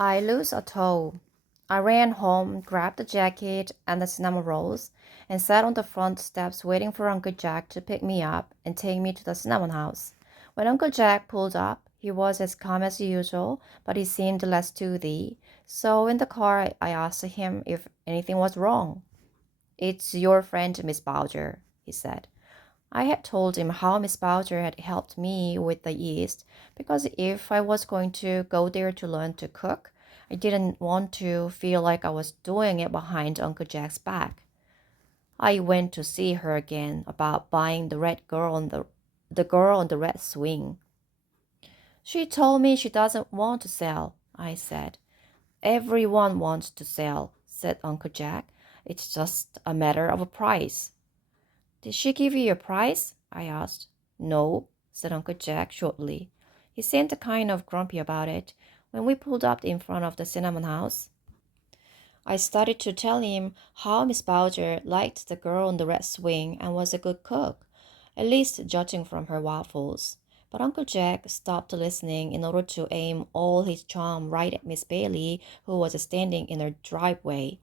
I lose a toe. I ran home, grabbed the jacket and the cinnamon rolls, and sat on the front steps waiting for Uncle Jack to pick me up and take me to the cinnamon house. When Uncle Jack pulled up, he was as calm as usual, but he seemed less toothy. So in the car, I asked him if anything was wrong. "It's your friend, Miss Bowser," he said. I had told him how Miss Bowser had helped me with the yeast, because if I was going to go there to learn to cook, I didn't want to feel like I was doing it behind Uncle Jack's back. I went to see her again about buying the girl on the red swing. "She told me she doesn't want to sell," I said. "Everyone wants to sell," said Uncle Jack. "It's just a matter of a price." "Did she give you a price?" I asked. "No," said Uncle Jack shortly. He seemed kind of grumpy about it when we pulled up in front of the cinnamon house. I started to tell him how Miss Bowser liked the girl on the red swing and was a good cook, at least judging from her waffles. But Uncle Jack stopped listening in order to aim all his charm right at Miss Bailey, who was standing in her driveway.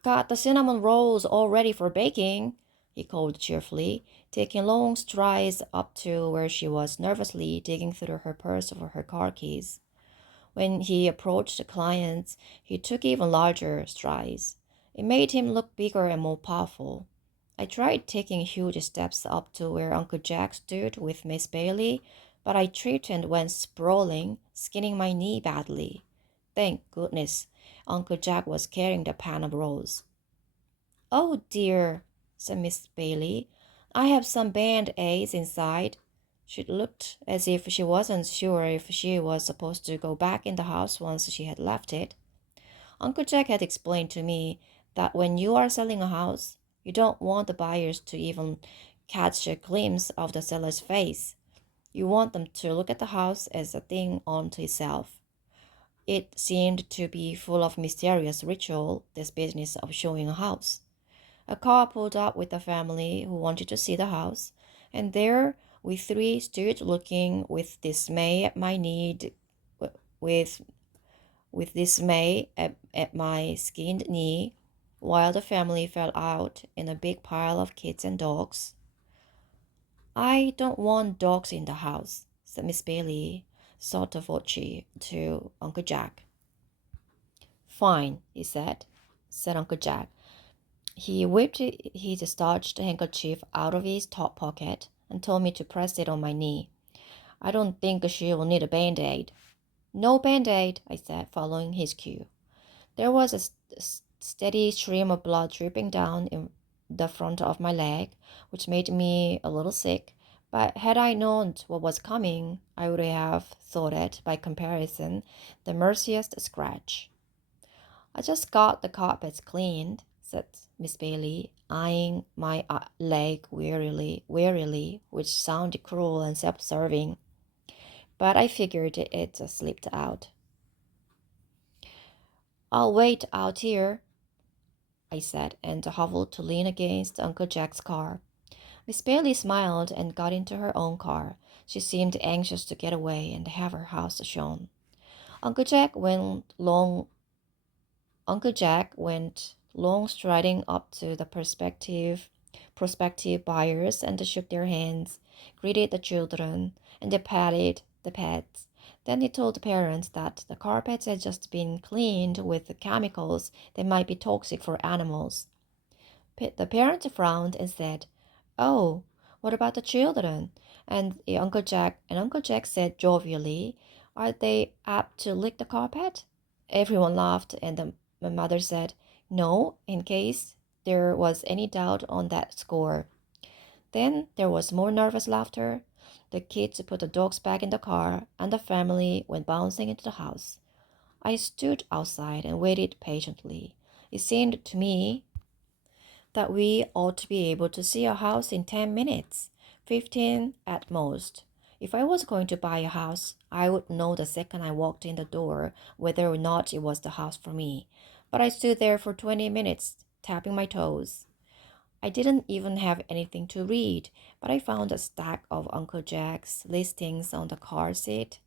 "Got the cinnamon rolls all ready for baking," he called cheerfully, taking long strides up to where she was nervously digging through her purse for her car keys. When he approached the clients, he took even larger strides. It made him look bigger and more powerful. I tried taking huge steps up to where Uncle Jack stood with Miss Bailey, but I tripped and went sprawling, skinning my knee badly. Thank goodness, Uncle Jack was carrying the pan of rolls. "Oh dear," said Miss Bailey. "I have some band-aids inside." She looked as if she wasn't sure if she was supposed to go back in the house once she had left it. Uncle Jack had explained to me that when you are selling a house, you don't want the buyers to even catch a glimpse of the seller's face. You want them to look at the house as a thing unto itself. It seemed to be full of mysterious ritual, this business of showing a house. A car pulled up with a family who wanted to see the house, and there we three stood looking with dismay at my need with dismay at my skinned knee, while the family fell out in a big pile of kids and dogs. "I don't want dogs in the house," said Miss Bailey, sotto voce to Uncle Jack. "Fine," said Uncle Jack. He whipped his starched handkerchief out of his top pocket and told me to press it on my knee. "I don't think she'll need a band-aid." "No band-aid," I said, following his cue. There was a steady stream of blood dripping down in the front of my leg, which made me a little sick, but had I known what was coming, I would have thought it, by comparison, the merciest scratch. "I just got the carpets cleaned," said Miss Bailey, eyeing my leg wearily, which sounded cruel and self-serving, but I figured it slipped out. "I'll wait out here," I said, and hobbled to lean against Uncle Jack's car. Miss Bailey smiled and got into her own car. She seemed anxious to get away and have her house shown. Uncle Jack went long Uncle Jack went long striding up to the prospective buyers and shook their hands, greeted the children, and they patted the pets. Then he told the parents that the carpets had just been cleaned with chemicals that might be toxic for animals. The parents frowned and said, "Oh, what about the children?" Uncle Jack said jovially, "Are they apt to lick the carpet?" Everyone laughed, and my mother said, "No, in case there was any doubt on that score." Then there was more nervous laughter. The kids put the dogs back in the car, and the family went bouncing into the house. I stood outside and waited patiently. It seemed to me that we ought to be able to see a house in 10 minutes, 15 at most. If I was going to buy a house, I would know the second I walked in the door whether or not it was the house for me. But I stood there for 20 minutes, tapping my toes. I didn't even have anything to read, but I found a stack of Uncle Jack's listings on the car seat,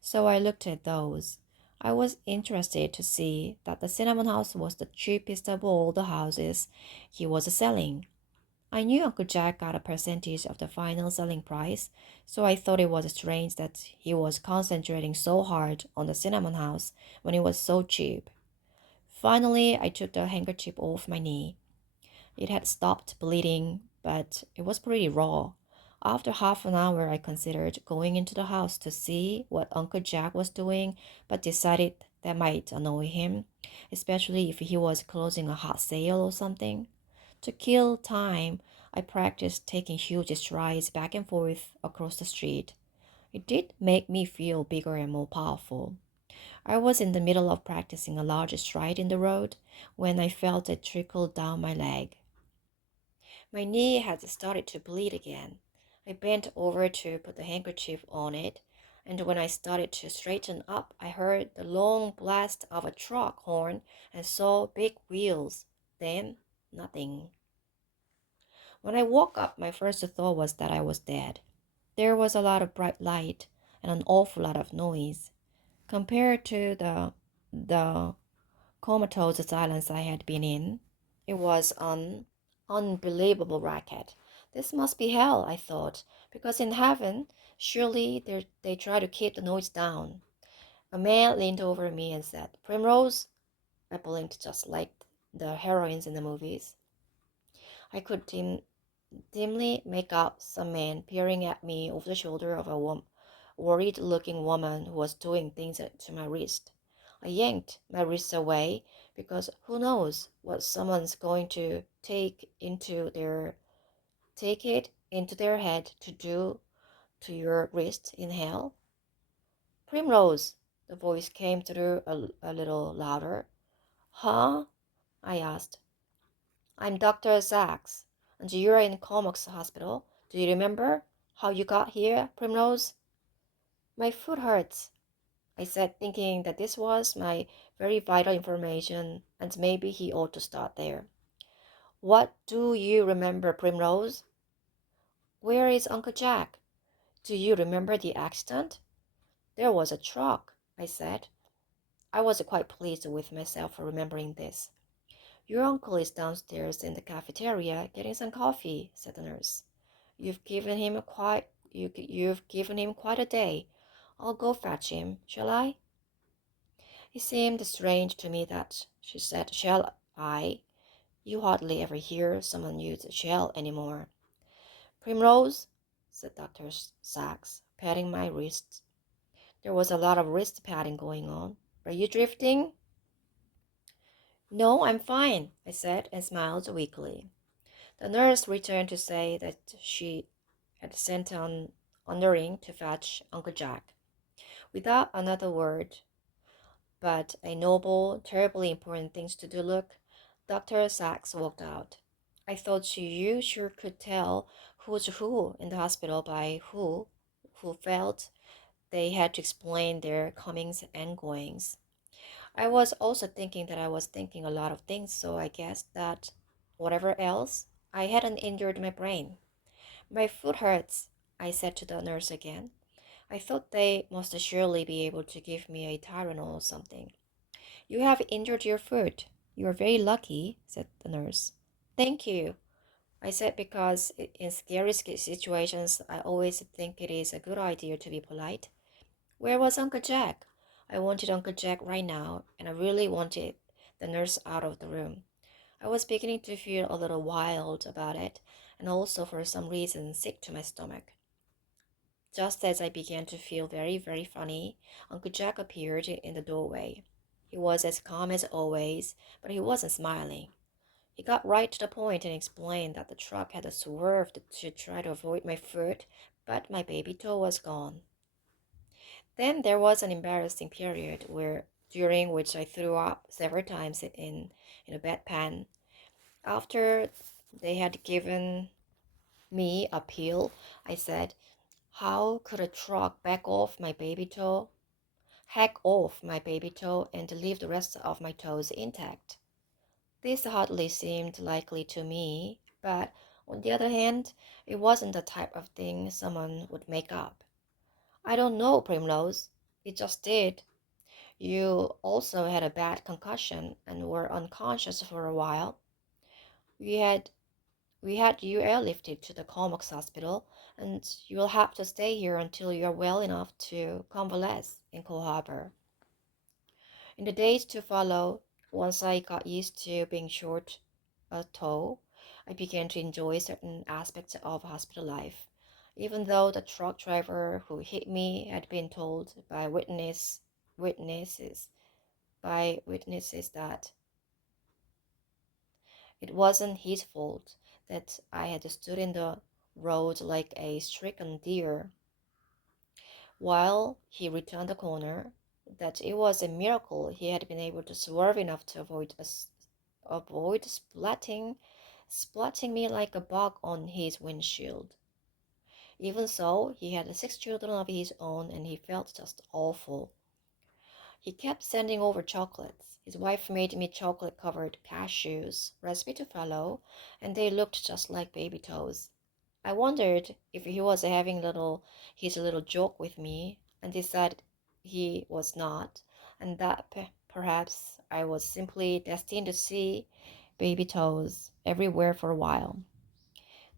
so I looked at those. I was interested to see that the cinnamon house was the cheapest of all the houses he was selling. I knew Uncle Jack got a percentage of the final selling price, so I thought it was strange that he was concentrating so hard on the cinnamon house when it was so cheap. Finally, I took the handkerchief off my knee. It had stopped bleeding, but it was pretty raw. After half an hour, I considered going into the house to see what Uncle Jack was doing, but decided that might annoy him, especially if he was closing a hot sale or something. To kill time, I practiced taking huge strides back and forth across the street. It did make me feel bigger and more powerful. I was in the middle of practicing a large stride in the road when I felt it trickle down my leg. My knee had started to bleed again. I bent over to put the handkerchief on it, and when I started to straighten up, I heard the long blast of a truck horn and saw big wheels. Then, nothing. When I woke up, my first thought was that I was dead. There was a lot of bright light and an awful lot of noise. Compared to the comatose silence I had been in, it was an unbelievable racket. This must be hell, I thought, because in heaven, surely they try to keep the noise down. A man leaned over me and said, "Primrose?" I blinked just like the heroines in the movies. I could dimly make out some man peering at me over the shoulder of a worried-looking woman who was doing things to my wrist. I yanked my wrist away because who knows what someone's going to take it into their head to do to your wrist in hell. Primrose, the voice came through a little louder. Huh? I asked. I'm Dr. Sachs, and you're in Comox Hospital. Do you remember how you got here, Primrose? My foot hurts, I said, thinking that this was my very vital information, and maybe he ought to start there. What do you remember, Primrose? Where is Uncle Jack? Do you remember the accident? There was a truck, I said. I was quite pleased with myself for remembering this. Your uncle is downstairs in the cafeteria getting some coffee, said the nurse. You've given him quite a day. I'll go fetch him, shall I? It seemed strange to me that she said, "Shall I?" You hardly ever hear someone use "shall" anymore. Primrose, said Dr. Sachs, patting my wrist. There was a lot of wrist patting going on. Are you drifting? No, I'm fine, I said and smiled weakly. The nurse returned to say that she had sent on Undering to fetch Uncle Jack. Without another word, but a noble, terribly important things to do look, Dr. Sachs walked out. I thought you sure could tell who's who in the hospital by who felt they had to explain their comings and goings. I was also thinking that I was thinking a lot of things, so I guessed that whatever else, I hadn't injured my brain. My foot hurts, I said to the nurse again. I thought they must surely be able to give me a Tylenol or something. You have injured your foot. You are very lucky, said the nurse. Thank you, I said, because in scary situations I always think it is a good idea to be polite. Where was Uncle Jack? I wanted Uncle Jack right now, and I really wanted the nurse out of the room. I was beginning to feel a little wild about it, and also for some reason sick to my stomach. Just as I began to feel very, very funny, Uncle Jack appeared in the doorway. He was as calm as always, but he wasn't smiling. He got right to the point and explained that the truck had swerved to try to avoid my foot, but my baby toe was gone. Then there was an embarrassing period during which I threw up several times in a bedpan. After they had given me a pill, I said, "How could a truck hack off my baby toe and leave the rest of my toes intact?" This hardly seemed likely to me, but on the other hand, it wasn't the type of thing someone would make up. I don't know, Primrose. It just did. You also had a bad concussion and were unconscious for a while. We had we had you airlifted to the Comox hospital, and you will have to stay here until you are well enough to convalesce in Coal Harbor. In the days to follow, once I got used to being short a tow, I began to enjoy certain aspects of hospital life, even though the truck driver who hit me had been told witnesses witnesses that it wasn't his fault that I had stood in the road like a stricken deer while he returned the corner, that it was a miracle he had been able to swerve enough to avoid splatting me like a bug on his windshield. Even so, he had 6 children of his own and he felt just awful. He kept sending over chocolates. His wife made me chocolate covered cashews, recipe to follow, and they looked just like baby toes. I wondered if he was having his little joke with me, and decided he was not, and that perhaps I was simply destined to see baby toes everywhere for a while.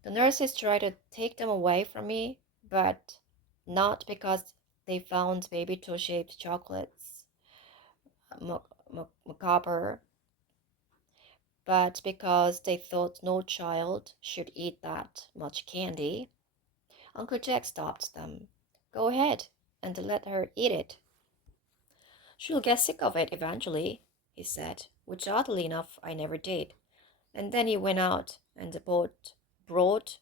The nurses tried to take them away from me, but not because they found baby toe shaped chocolates macabre, but because they thought no child should eat that much candy. Uncle Jack stopped them. Go ahead and let her eat it. She'll get sick of it eventually, he said, which oddly enough I never did. And then he went out and brought bought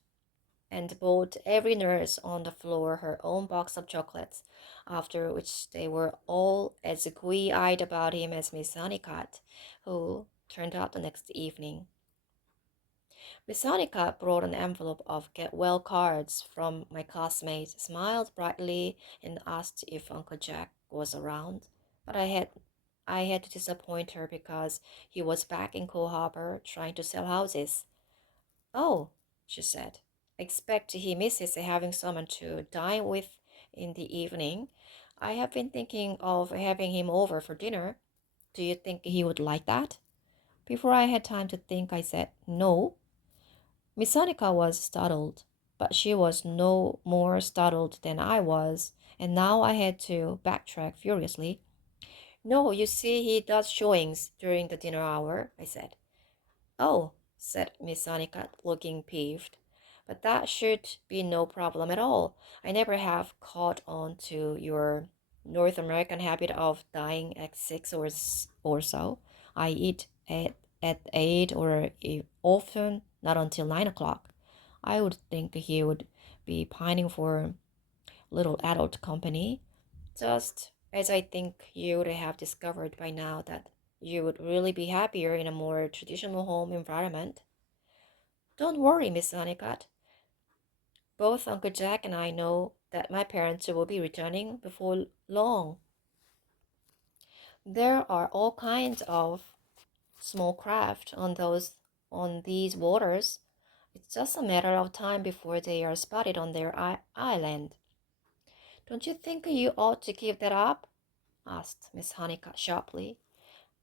every nurse on the floor her own box of chocolates, after which they were all as gooey-eyed about him as Miss Honeycutt, who turned up the next evening. Miss Honeycutt brought an envelope of get well cards from my classmates, smiled brightly, and asked if Uncle Jack was around. But I had to disappoint her because he was back in Coal Harbor trying to sell houses. Oh, she said. Expect he misses having someone to dine with in the evening. I have been thinking of having him over for dinner. Do you think he would like that? Before I had time to think, I said no. Miss Annika was startled, but she was no more startled than I was, and now I had to backtrack furiously. No, you see, he does showings during the dinner hour, I said. Oh, said Miss Annika, looking peeved. But that should be no problem at all. I never have caught on to your North American habit of dying at 6 or so. I eat at 8 or often not until 9 o'clock. I would think he would be pining for little adult company, just as I think you would have discovered by now that you would really be happier in a more traditional home environment. Don't worry, Miss Honeycutt. Both Uncle Jack and I know that my parents will be returning before long. There are all kinds of small craft on these waters. It's just a matter of time before they are spotted on their island. Don't you think you ought to give that up? Asked Miss Honeycutt sharply.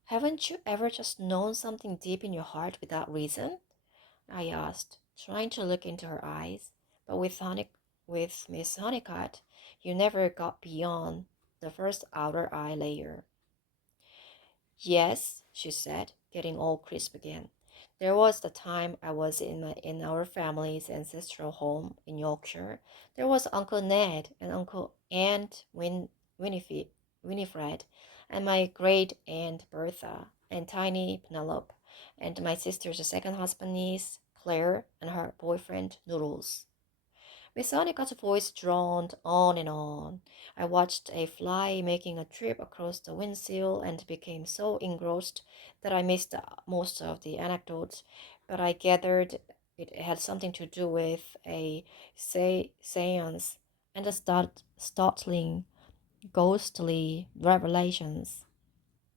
Haven't you ever just known something deep in your heart without reason? I asked, trying to look into her eyes. But with Miss Honeycutt, you never got beyond the first outer eye layer. Yes, she said, getting all crisp again. There was the time I was in our family's ancestral home in Yorkshire. There was Uncle Ned and Uncle Aunt Winifred, and my great aunt Bertha, and tiny Penelope, and my sister's second husband niece Claire, and her boyfriend Noodles. Miss Annika's voice droned on and on. I watched a fly making a trip across the windsill and became so engrossed that I missed most of the anecdotes, but I gathered it had something to do with a seance and the startling, ghostly revelations.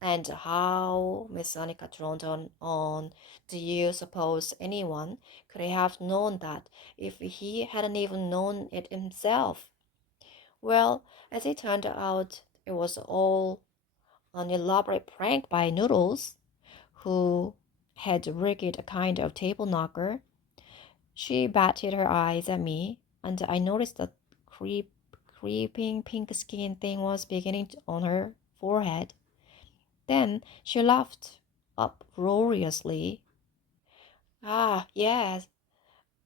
And how Miss Annika droned on. Do you suppose anyone could have known that if he hadn't even known it himself? Well, as it turned out, it was an elaborate prank by Noodles, who had rigged a kind of table knocker. She batted her eyes at me, and I noticed that creeping pink skin thing was beginning on her forehead. Then she laughed uproariously. Ah, yes,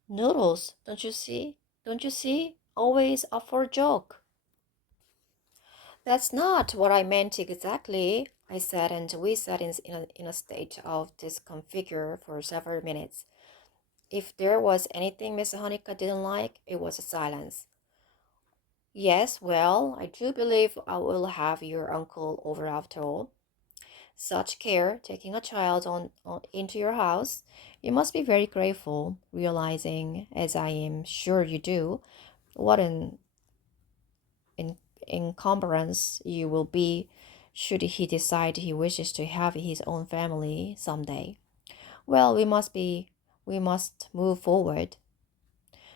Noodles, don't you see? Don't you see? Always up for a joke. That's not what I meant exactly, I said, and we sat in a state of discomfiture for several minutes. If there was anything Miss Honecker didn't like, it was silence. Yes, well, I do believe I will have your uncle over after all. Such care, taking a child on into your house. You must be very grateful, realizing, as I am sure you do, what an in, encumbrance you will be should he decide he wishes to have his own family someday. Well, we must move forward.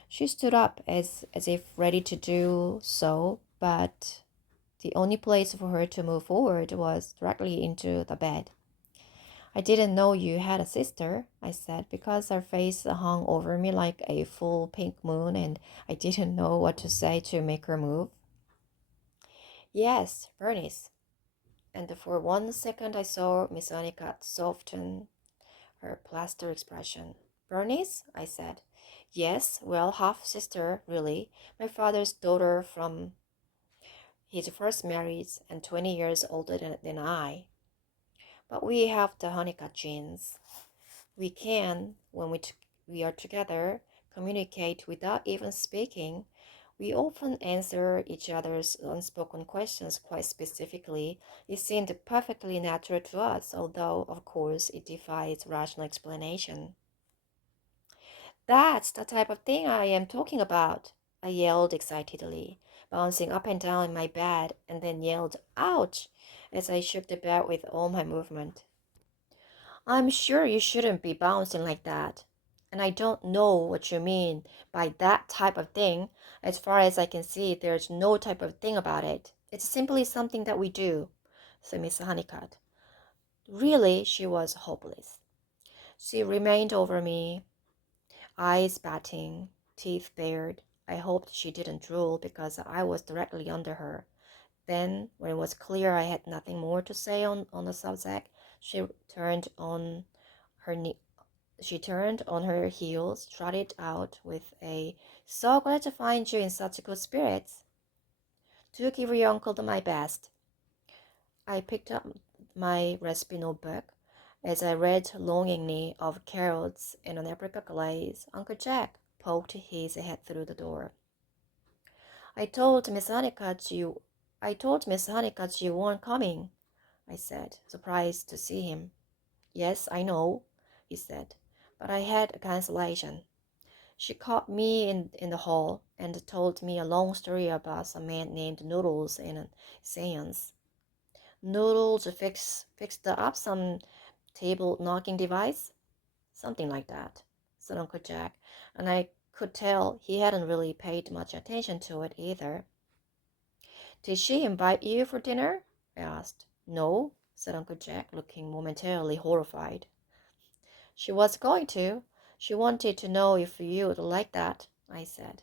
She stood up as if ready to do so, but the only place for her to move forward was directly into the bed. I didn't know you had a sister, I said, because her face hung over me like a full pink moon, and I didn't know what to say to make her move. Yes, Bernice. And for 1 second I saw Miss Annika soften her plaster expression. Bernice? I said. Yes, well, half sister, really. My father's daughter from his first marriage and 20 years older than I. But we have the Hanukkah genes. We can, when we are together, communicate without even speaking. We often answer each other's unspoken questions quite specifically. It seemed perfectly natural to us, although, of course, it defies rational explanation. That's the type of thing I am talking about, I yelled excitedly, bouncing up and down in my bed, and then yelled, Ouch! As I shook the bed with all my movement. I'm sure you shouldn't be bouncing like that. And I don't know what you mean by that type of thing. As far as I can see, there's no type of thing about it. It's simply something that we do, said Miss Honeycutt. Really, she was hopeless. She remained over me, eyes batting, teeth bared. I hoped she didn't drool because I was directly under her. Then, when it was clear I had nothing more to say on the subject, she turned on her knee. She turned on her heels, trotted out with a "So glad to find you in such good spirits. To give your uncle my best." I picked up my recipe notebook. As I read longingly of carrots in an apricot glaze, Uncle Jack poked his head through the door. I told Miss Honeycutt you I told Miss Honeycutt you weren't coming, I said, surprised to see him. Yes, I know, he said, but I had a cancellation. She caught me in the hall and told me a long story about some man named Noodles in a seance. Noodles fixed up some table knocking device, something like that, said Uncle Jack, and I could tell he hadn't really paid much attention to it either. Did she invite you for dinner? I asked. No, said Uncle Jack, looking momentarily horrified. She was going to. She wanted to know if you'd like that, I said.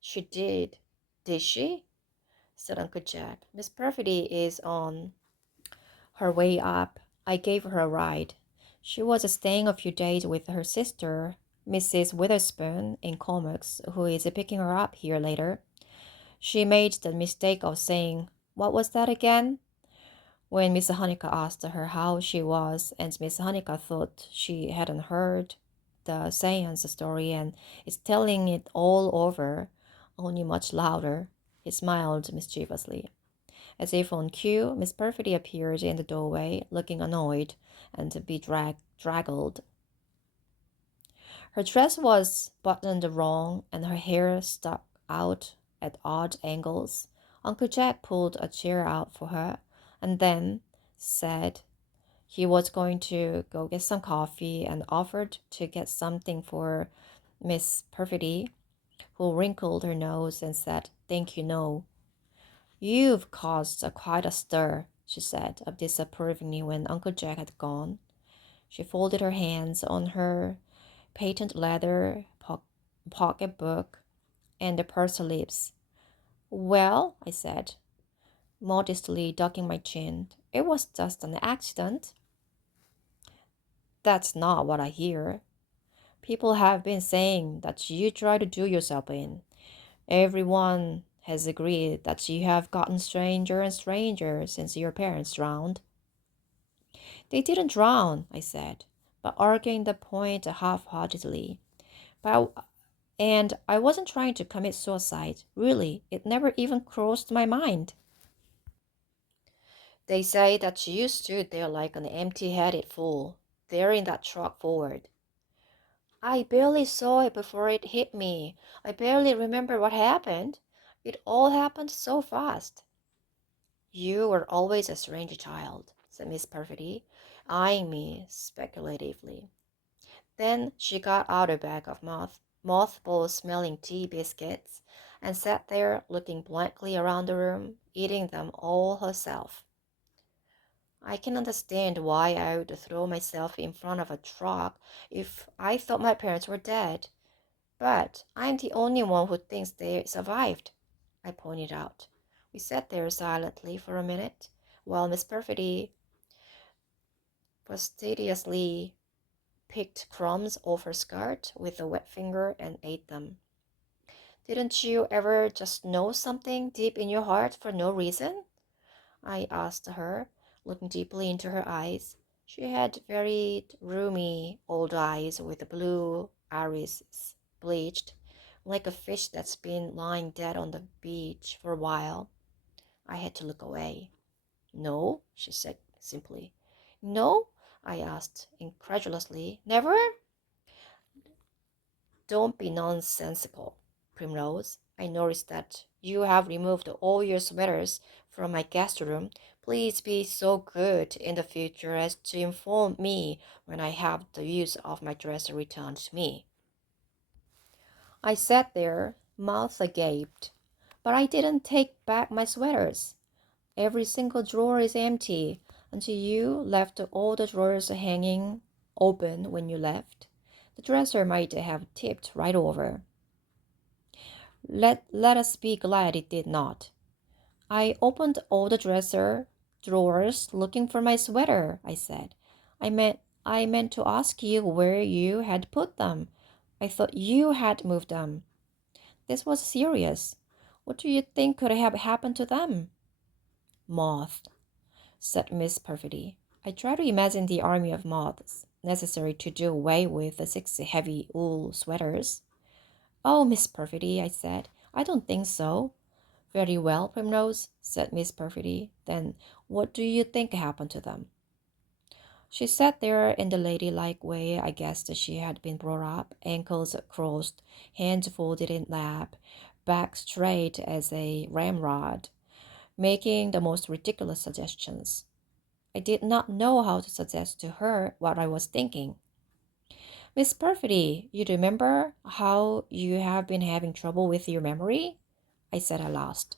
She did. Did she? Said Uncle Jack. Miss Perfidy is on her way up. I gave her a ride. She was staying a few days with her sister, Mrs. Witherspoon, in Comox, who is picking her up here later. She made the mistake of saying, What was that again? When Miss Honecker asked her how she was, and Miss Honecker thought she hadn't heard the seance story and is telling it all over, only much louder. He smiled mischievously. As if on cue, Miss Perfidy appeared in the doorway, looking annoyed and bedraggled. Her dress was buttoned wrong, and her hair stuck out at odd angles. Uncle Jack pulled a chair out for her, and then said he was going to go get some coffee and offered to get something for Miss Perfidy, who wrinkled her nose and said, Thank you, no. You've caused quite a stir, she said disapprovingly when Uncle Jack had gone. She folded her hands on her patent leather pocketbook and pursed her lips. Well, I said, modestly ducking my chin, it was just an accident. That's not what I hear. People have been saying that you try to do yourself in. Everyone has agreed that you have gotten stranger and stranger since your parents drowned. They didn't drown, I said, but arguing the point half-heartedly. But and I wasn't trying to commit suicide. Really, it never even crossed my mind. They say that you stood there like an empty-headed fool, there in that truck forward. I barely saw it before it hit me. I barely remember what happened. It all happened so fast. You were always a strange child, said Miss Perfity, eyeing me speculatively. Then she got out a bag of mothball-smelling tea biscuits and sat there looking blankly around the room, eating them all herself. I can understand why I would throw myself in front of a truck if I thought my parents were dead. But I'm the only one who thinks they survived, I pointed out. We sat there silently for a minute while Miss Perfidy fastidiously picked crumbs off her skirt with a wet finger and ate them. Didn't you ever just know something deep in your heart for no reason? I asked her, looking deeply into her eyes. She had very roomy old eyes with blue irises, bleached, like a fish that's been lying dead on the beach for a while. I had to look away. No, she said simply. No? I asked incredulously. Never? Don't be nonsensical, Primrose. I noticed that you have removed all your sweaters from my guest room. Please be so good in the future as to inform me when I have the use of my dress returned to me. I sat there, mouth agape, but I didn't take back my sweaters. Every single drawer is empty until you left all the drawers hanging open when you left. The dresser might have tipped right over. Let us be glad it did not. I opened all the dresser drawers looking for my sweater, I said. I meant to ask you where you had put them. I thought you had moved them. This was serious. What do you think could have happened to them? Moth, said Miss Perfidy. I try to imagine the army of moths necessary to do away with the 6 heavy wool sweaters. Oh, Miss Perfidy, I said, I don't think so. Very well, Primrose, said Miss Perfidy. Then what do you think happened to them? She sat there in the ladylike way I guessed she had been brought up, ankles crossed, hands folded in lap, back straight as a ramrod, making the most ridiculous suggestions. I did not know how to suggest to her what I was thinking. Miss Perfidy, you remember how you have been having trouble with your memory? I said at last.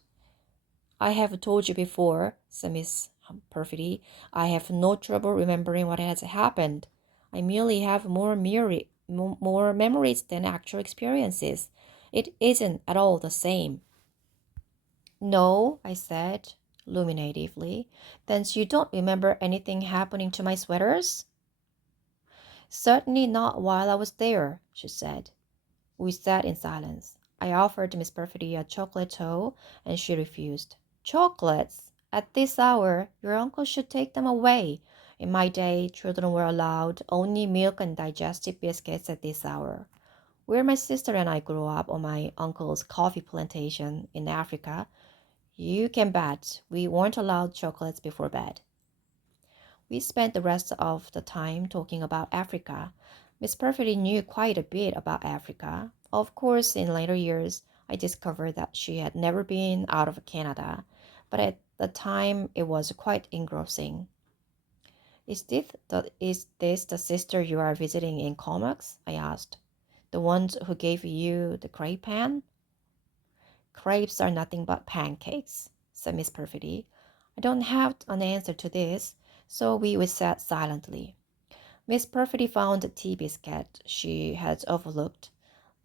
I have told you before, said Miss Perfidy, I have no trouble remembering what has happened. I merely have more memories than actual experiences. It isn't at all the same. No, I said, illuminatively. Then you don't remember anything happening to my sweaters? Certainly not while I was there, she said. We sat in silence. I offered Miss Perfidy a chocolate toe, and she refused. Chocolates? At this hour, your uncle should take them away. In my day, children were allowed only milk and digestive biscuits at this hour. Where my sister and I grew up on my uncle's coffee plantation in Africa, you can bet we weren't allowed chocolates before bed. We spent the rest of the time talking about Africa. Miss Perfectly knew quite a bit about Africa. Of course, in later years, I discovered that she had never been out of Canada, but at the time it was quite engrossing. Is this the sister you are visiting in Comox? I asked. The ones who gave you the crepe pan? Crepes are nothing but pancakes, said Miss Perfidy. I don't have an answer to this, so we sat silently. Miss Perfectly found the tea biscuit she had overlooked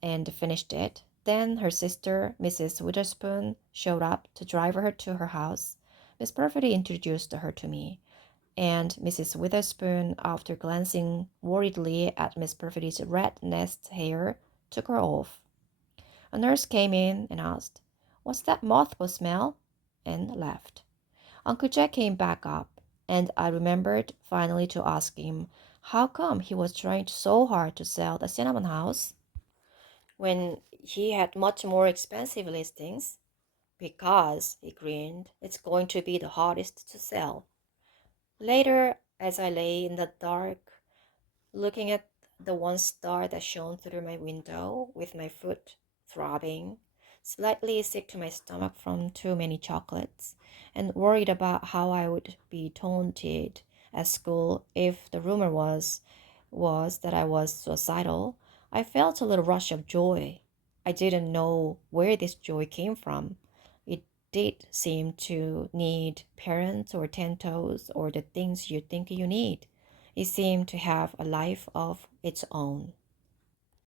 and finished it. Then her sister, Mrs. Witherspoon, showed up to drive her to her house. Miss Perfectly introduced her to me, and Mrs. Witherspoon, after glancing worriedly at Miss Perfectly's red nest hair, took her off. A nurse came in and asked, "What's that mothball smell?" and left. Uncle Jack came back up, and I remembered finally to ask him how come he was trying so hard to sell the cinnamon house when he had much more expensive listings. Because, he grinned, it's going to be the hardest to sell. Later, as I lay in the dark, looking at the one star that shone through my window with my foot throbbing, slightly sick to my stomach from too many chocolates, and worried about how I would be taunted at school if the rumor was that I was suicidal, I felt a little rush of joy. I didn't know where this joy came from. It did seem to need parents or ten toes or the things you think you need. It seemed to have a life of its own.